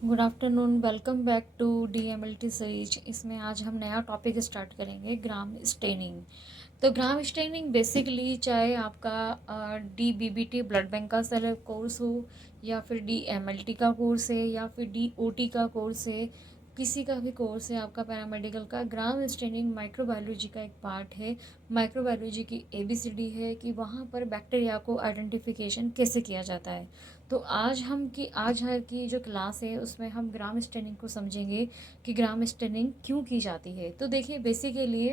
Good afternoon. Welcome back to DMLT series. इसमें आज हम नया टॉपिक स्टार्ट करेंगे, ग्राम स्टेनिंग। तो ग्राम स्टेनिंग बेसिकली चाहे आपका DBBT ब्लड बैंक का सेल कोर्स हो, या फिर DMLT का कोर्स है, या फिर DOT का कोर्स है, किसी का भी कोर्स है आपका पैरामेडिकल का, ग्राम स्टेनिंग माइक्रोबायोलॉजी का एक पार्ट है। माइक्रोबायोलॉजी की ABCD है कि वहाँ पर बैक्टीरिया को आइडेंटिफिकेशन कैसे किया जाता है। तो आज की जो क्लास है उसमें हम ग्राम स्टेनिंग को समझेंगे कि ग्राम स्टेनिंग क्यों की जाती है। तो देखिए, बेसिकली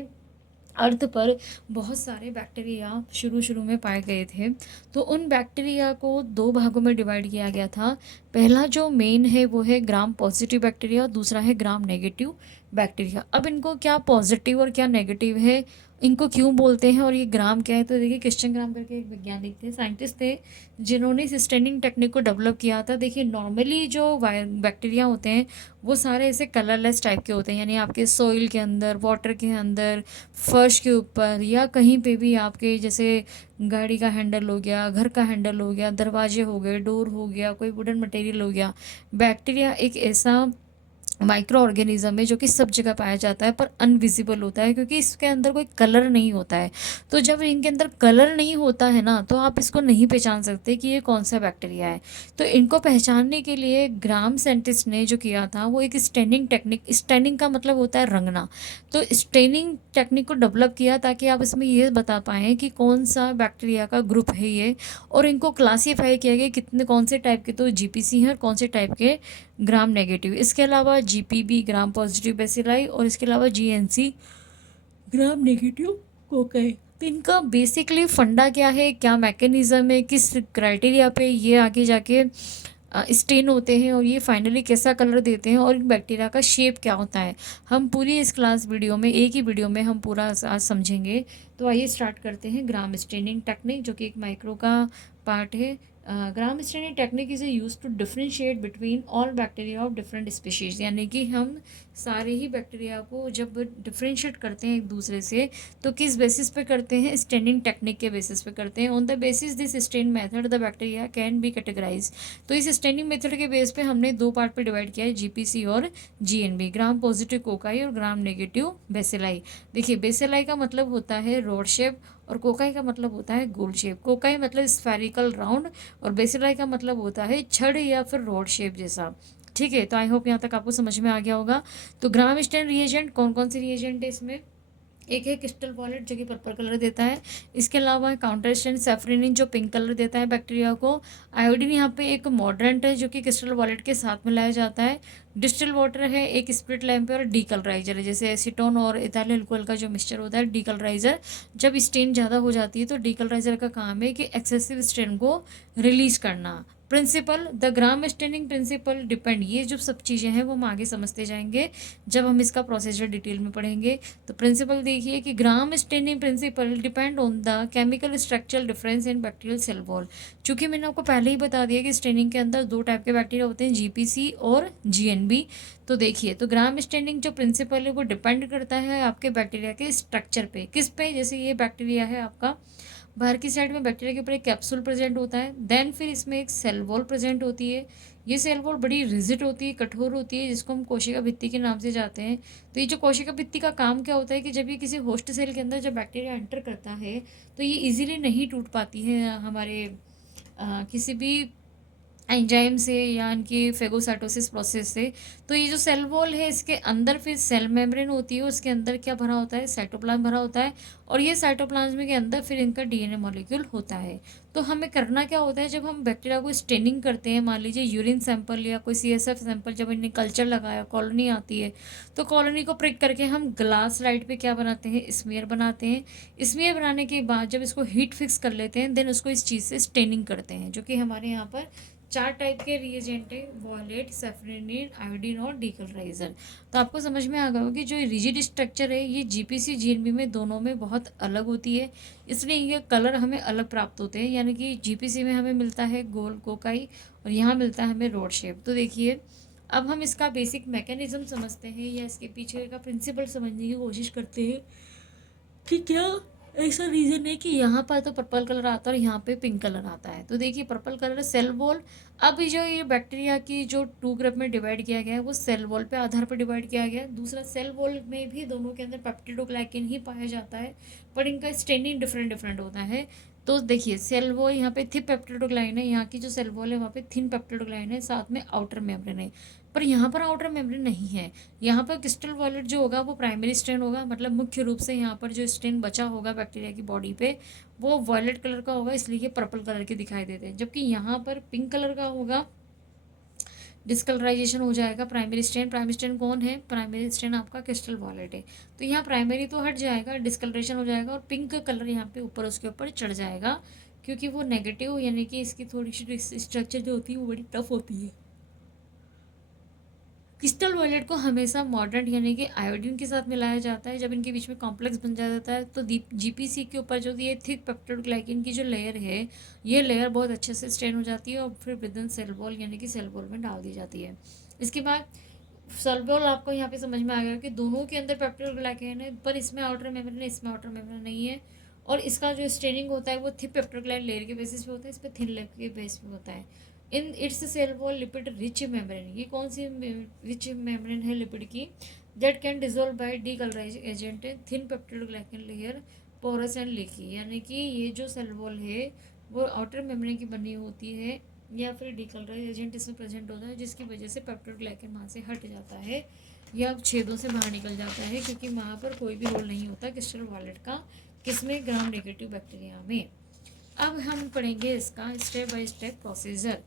अर्थ पर बहुत सारे बैक्टीरिया शुरू शुरू में पाए गए थे। तो उन बैक्टीरिया को दो भागों में डिवाइड किया गया था। पहला जो मेन है वो है ग्राम पॉजिटिव बैक्टीरिया, दूसरा है ग्राम नेगेटिव बैक्टीरिया। अब इनको क्या पॉजिटिव और क्या नेगेटिव है, इनको क्यों बोलते हैं और ये ग्राम क्या है, तो देखिए क्रिश्चियन ग्राम करके एक वैज्ञानिक थे, साइंटिस्ट थे, जिन्होंने इस स्टेनिंग टेक्निक को डेवलप किया था। देखिए नॉर्मली जो बैक्टीरिया होते हैं वो सारे ऐसे कलरलेस टाइप के होते हैं, यानी आपके सॉइल के अंदर, वाटर के अंदर, फर्श के ऊपर, या कहीं पे भी आपके जैसे गाड़ी का हैंडल हो गया, घर का हैंडल हो गया, दरवाजे हो गए, डोर हो गया, कोई वुडन मटेरियल हो गया। बैक्टीरिया एक ऐसा माइक्रो ऑर्गेनिज्म है जो कि सब जगह पाया जाता है पर अनविजिबल होता है, क्योंकि इसके अंदर कोई कलर नहीं होता है। तो जब इनके अंदर कलर नहीं होता है ना, तो आप इसको नहीं पहचान सकते कि ये कौन सा बैक्टीरिया है। तो इनको पहचानने के लिए ग्राम साइंटिस्ट ने जो किया था वो एक स्टेनिंग टेक्निक, स्टेनिंग का मतलब होता है रंगना। तो स्टेनिंग टेक्निक को डेवलप किया ताकि आप इसमें ये बता पाएँ कि कौन सा बैक्टीरिया का ग्रुप है ये, और इनको क्लासीफाई किया गया कितने कौन से टाइप के तो GPC हैं और कौन से टाइप के ग्राम नेगेटिव। इसके अलावा GPB ग्राम पॉजिटिव बेसिलाई, और इसके अलावा GNC ग्राम नेगेटिव कोकाई। तो इनका बेसिकली फंडा क्या है, क्या मैकेनिज्म है, किस क्राइटेरिया पे ये आगे जाके स्टेन होते हैं, और ये फाइनली कैसा कलर देते हैं, और इन बैक्टीरिया का शेप क्या होता है, हम पूरी इस क्लास वीडियो में, एक ही वीडियो में हम पूरा आज समझेंगे। तो आइए स्टार्ट करते हैं ग्राम स्टेनिंग टेक्निक, जो कि एक माइक्रो का पार्ट है। Gram staining technique is use to differentiate between all bacteria of different species, यानी कि हम सारे ही बैक्टीरिया को जब डिफ्रेंशिएट करते हैं एक दूसरे से, तो किस बेसिस पे करते हैं, स्टेनिंग टेक्निक के बेसिस पे करते हैं। On the basis this stain method the bacteria can be categorize. तो इस स्टेनिंग मेथड के बेस पे हमने दो पार्ट पे डिवाइड किया है, GPC और GNB, ग्राम पॉजिटिव कोकाई और ग्राम नेगेटिव बेसिलाई। देखिए बेसिलाई का मतलब होता है रोड शेप, और कोकाई का मतलब होता है गोल शेप। कोकाई मतलब स्फेरिकल राउंड, और बेसिलाई का मतलब होता है छड़ या फिर रोड शेप जैसा। ठीक है, तो आई होप यहाँ तक आपको समझ में आ गया होगा। तो ग्राम स्टेन रिएजेंट कौन कौन से रिएजेंट है इसमें, एक है क्रिस्टल वॉलेट जो कि पर्पल कलर देता है। इसके अलावा काउंटर स्टेन सेफ्रेनिन जो पिंक कलर देता है बैक्टीरिया को। आयोडीन यहाँ पे एक मॉडरेंट है जो कि क्रिस्टल वॉलेट के साथ मिलाया जाता है। डिस्टिल वाटर है एक स्प्रिट लैम्प है, और डीकलराइजर है जैसे एसीटोन और इथाइल अल्कोहल का जो मिक्सचर होता है डीकलराइजर। जब स्टेन ज़्यादा हो जाती है तो डीकलराइजर का काम है कि एक्सेसिव स्टेन को रिलीज करना। Principle, the gram staining principle depend, ये जो सब चीज़ें हैं वो हम आगे समझते जाएंगे जब हम इसका प्रोसीजर डिटेल में पढ़ेंगे। तो प्रिंसिपल देखिए कि gram staining principle depend on the chemical structural difference in bacterial cell wall. चूँकि मैंने आपको पहले ही बता दिया कि स्टेनिंग के अंदर दो टाइप के बैक्टीरिया होते हैं, GPC और GNB। तो देखिए, तो ग्राम स्टेनिंग जो प्रिंसिपल है वो डिपेंड करता है आपके बैक्टीरिया के स्ट्रक्चर पे। किस पे, जैसे ये बैक्टीरिया है आपका, बाहर की साइड में बैक्टीरिया के ऊपर एक कैप्सूल प्रेजेंट होता है, देन फिर इसमें एक सेल वॉल प्रेजेंट होती है। ये सेल वॉल बड़ी रिजिड होती है, कठोर होती है, जिसको हम कोशिका भित्ति के नाम से जाते हैं। तो ये जो कोशिका भित्ति का काम क्या होता है कि जब ये किसी होस्ट सेल के अंदर जब बैक्टीरिया एंटर करता है तो ये इजीली नहीं टूट पाती है हमारे किसी भी एंजाइम से या इनकी फेगोसाइटोसिस प्रोसेस से। तो ये जो सेल वॉल है इसके अंदर फिर सेल मेम्ब्रेन होती है, उसके अंदर क्या भरा होता है, साइटोप्लाज्म भरा होता है, और ये साइटोप्लाज्म के अंदर फिर इनका DNA मॉलिक्यूल होता है। तो हमें करना क्या होता है, जब हम बैक्टीरिया को स्टेनिंग करते हैं, मान लीजिए यूरिन सैंपल या कोई CSF सैंपल, जब इन्हें कल्चर लगाया, कॉलोनी आती है, तो कॉलोनी को प्रिक करके हम ग्लास स्लाइड पे क्या बनाते हैं, स्मीयर बनाते हैं। स्मीयर बनाने के बाद जब इसको हीट फिक्स कर लेते हैं, देन उसको इस चीज़ से स्टेनिंग करते हैं, जो कि हमारे यहाँ पर चार टाइप के रिएजेंट है, वॉलेट, सेफ्रेनिन, आयोडीन और डीकलराइजर। तो आपको समझ में आ गया होगा कि जो रिजिड स्ट्रक्चर है ये GPC GNB में दोनों में बहुत अलग होती है, इसलिए ये कलर हमें अलग प्राप्त होते हैं। यानी कि GPC में हमें मिलता है गोल कोकाई, और यहाँ मिलता है हमें रोड शेप। तो देखिए, अब हम इसका बेसिक मैकेनिज्म समझते हैं, या इसके पीछे का प्रिंसिपल समझने की कोशिश करते हैं कि क्या ऐसा रीज़न है कि यहाँ पर तो पर्पल कलर आता है और यहाँ पे पिंक कलर आता है। तो देखिए पर्पल कलर सेल वॉल। अब जो ये बैक्टीरिया की जो 2 ग्रुप में डिवाइड किया गया है वो सेल वॉल पे आधार पर डिवाइड किया गया है। दूसरा सेल वॉल में भी दोनों के अंदर पेप्टिडोग्लाइकेन ही पाया जाता है, पर इनका स्टेनिंग डिफरेंट डिफरेंट होता है। तो देखिए सेल वॉल यहाँ पे थिक पेप्टिडोग्लाइन है, यहाँ की जो सेल वॉल है वहाँ पे थिन पेप्टिडोग्लाइन है, साथ में आउटर मेम्ब्रेन है। पर यहाँ पर आउटर मेम्ब्रेन नहीं है। यहाँ पर क्रिस्टल वॉयलेट जो होगा वो प्राइमरी स्ट्रेन होगा, मतलब मुख्य रूप से यहाँ पर जो स्ट्रेन बचा होगा बैक्टीरिया की बॉडी पे वो वॉयलेट कलर का होगा, इसलिए ये पर्पल कलर के दिखाई देते हैं। जबकि यहाँ पर पिंक कलर का होगा, डिस्कलराइजेशन हो जाएगा। प्राइमरी स्ट्रेन कौन है? प्राइमरी स्ट्रेन आपका क्रिस्टल वॉयलेट है। तो यहाँ प्राइमरी तो हट जाएगा, डिस्कलरेशन हो जाएगा और पिंक कलर यहाँ पे ऊपर उसके ऊपर चढ़ जाएगा, क्योंकि वो नेगेटिव यानी कि इसकी थोड़ी सी स्ट्रक्चर जो होती है वो बड़ी टफ होती है। क्रिस्टल वॉयलेट को हमेशा मॉडर्न यानी कि आयोडीन के साथ मिलाया जाता है। जब इनके बीच में कॉम्प्लेक्स बन जाता है तो जीपीसी के ऊपर जो ये थिक पेप्टिडोग्लाइकेन की जो लेयर है, ये लेयर बहुत अच्छे से स्ट्रेन हो जाती है और फिर विदिन सेल वॉल यानी कि सेल वॉल में डाल दी जाती है। इसके बाद सेल वॉल आपको यहाँ पे समझ में आ गया कि दोनों के अंदर पेप्टिडोग्लाइकेन है, पर इसमें आउटर मेम्ब्रेन है, इसमें आउटर मेम्ब्रेन नहीं है। और इसका जो स्ट्रेनिंग होता है वो थिक पेप्टिडोग्लाइकेन लेयर के बेसिस पे होता है, इस पर थिन लेयर के बेस पे होता है। In its cell wall lipid rich membrane, ये कौन सी रिच मेम्ब्रेन है लिपिड की? That can dissolve by decolorizing agent thin peptidoglycan layer, porous and leaky. यानी कि ये जो सेल वॉल है वो आउटर मेम्ब्रेन की बनी होती है या फिर डीकलराइज एजेंट इसमें प्रेजेंट होता है, जिसकी वजह से पेप्टिडोग्लाइकेन वहाँ से हट जाता है या छेदों से बाहर निकल जाता है, क्योंकि वहाँ पर कोई भी रोल नहीं होता क्रिस्टल वॉयलेट का, किसमें? ग्राम नेगेटिव बैक्टीरिया में। अब हम पढ़ेंगे इसका स्टेप बाय स्टेप प्रोसीजर।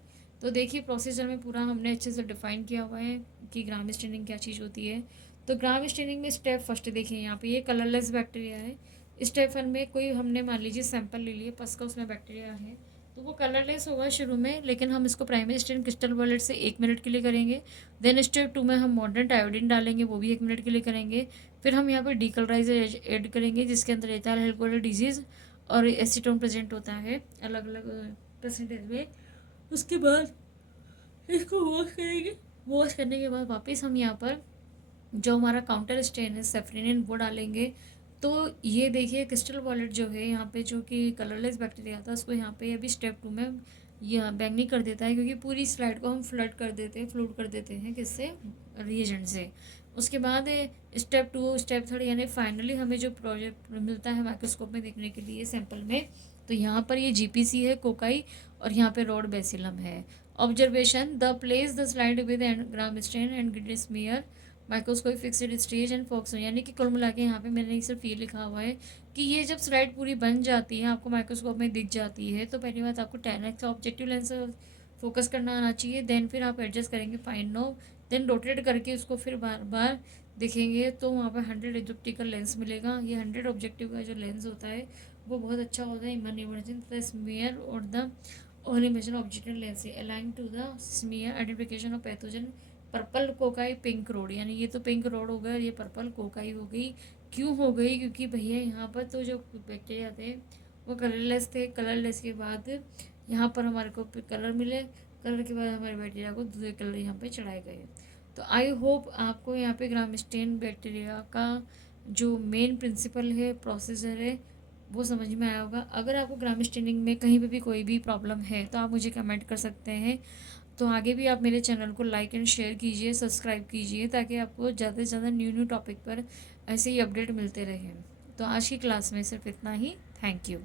तो देखिए प्रोसीजर में पूरा हमने अच्छे से डिफाइन किया हुआ है कि ग्राम स्टेनिंग क्या चीज़ होती है। तो ग्राम स्टेनिंग में स्टेप फर्स्ट देखिए यहाँ पे ये कलरलेस बैक्टीरिया है। स्टेप वन में कोई हमने मान लीजिए सैंपल ले लिए, पस का उसमें बैक्टीरिया है तो वो कलरलेस होगा शुरू में, लेकिन हम इसको प्राइमरी स्टेन क्रिस्टल वॉयलेट से 1 मिनट के लिए करेंगे। देन स्टेप टू में हम मॉडर्न आयोडीन डालेंगे, वो भी 1 मिनट के लिए करेंगे। फिर हम यहाँ पर डीकलराइजर ऐड करेंगे जिसके अंदर एथाइल अल्कोहल डिजीज़ और एसीटोन प्रेजेंट होता है अलग अलग परसेंटेज में। उसके बाद इसको वॉश करेंगे। वॉश करने के बाद वापस हम यहाँ पर जो हमारा काउंटर स्टेन है सेफ्रिनिन वो डालेंगे। तो ये देखिए क्रिस्टल वॉयलेट जो है यहाँ पे जो कि कलरलेस बैक्टीरिया था उसको यहाँ पे अभी स्टेप टू में यह बैंगनी कर देता है, क्योंकि पूरी स्लाइड को हम फ्लूड कर देते हैं किससे? रिएजेंट से। उसके बाद स्टेप टू स्टेप थर्ड यानी फाइनली हमें जो प्रोजेक्ट मिलता है माइक्रोस्कोप में देखने के लिए सैंपल में, तो यहाँ पर ये जीपीसी है कोकाई और यहाँ पे रोड बेसिलम है। Observation the place the slide with gram stain and grid smear microscope fixed stage and focus, यानी कि कुल मिला के यहाँ पे मैंने सिर्फ ये लिखा हुआ है कि ये जब स्लाइड पूरी बन जाती है आपको माइक्रोस्कोप में दिख जाती है तो पहली बात आपको 10x ऑब्जेक्टिव लेंस फोकस करना आना चाहिए। देन फिर आप एडजस्ट करेंगे फाइन नो, देन रोटेट करके उसको फिर बार बार देखेंगे तो वहाँ पर 100 ऑब्जेक्टिव का लेंस मिलेगा। ये 100 ऑब्जेक्टिव का जो लेंस होता है वो बहुत अच्छा होता है इमन इमर्जन द स्मीयर और द ओरिमेशन objective lens align to the smear identification of pathogen. Purple cocci pink rod, यानी ये तो पिंक रोड हो गया और ये पर्पल कोकाई हो गई। क्यों हो गई? क्योंकि भैया यहाँ पर तो जो बैक्टीरिया थे वो कलरलेस थे, कलरलेस के बाद यहाँ पर हमारे को कलर मिले, कलर के बाद हमारे बैक्टीरिया को दूसरे कलर यहाँ पे चढ़ाए गए। तो आई होप आपको यहाँ पे ग्राम स्टेन बैक्टीरिया का जो मेन प्रिंसिपल है प्रोसीजर है वो समझ में आया होगा। अगर आपको ग्राम स्टेनिंग में कहीं पे भी कोई भी प्रॉब्लम है तो आप मुझे कमेंट कर सकते हैं। तो आगे भी आप मेरे चैनल को लाइक एंड शेयर कीजिए, सब्सक्राइब कीजिए, ताकि आपको ज़्यादा से ज़्यादा न्यू टॉपिक पर ऐसे ही अपडेट मिलते रहें। तो आज की क्लास में सिर्फ इतना ही। Thank you.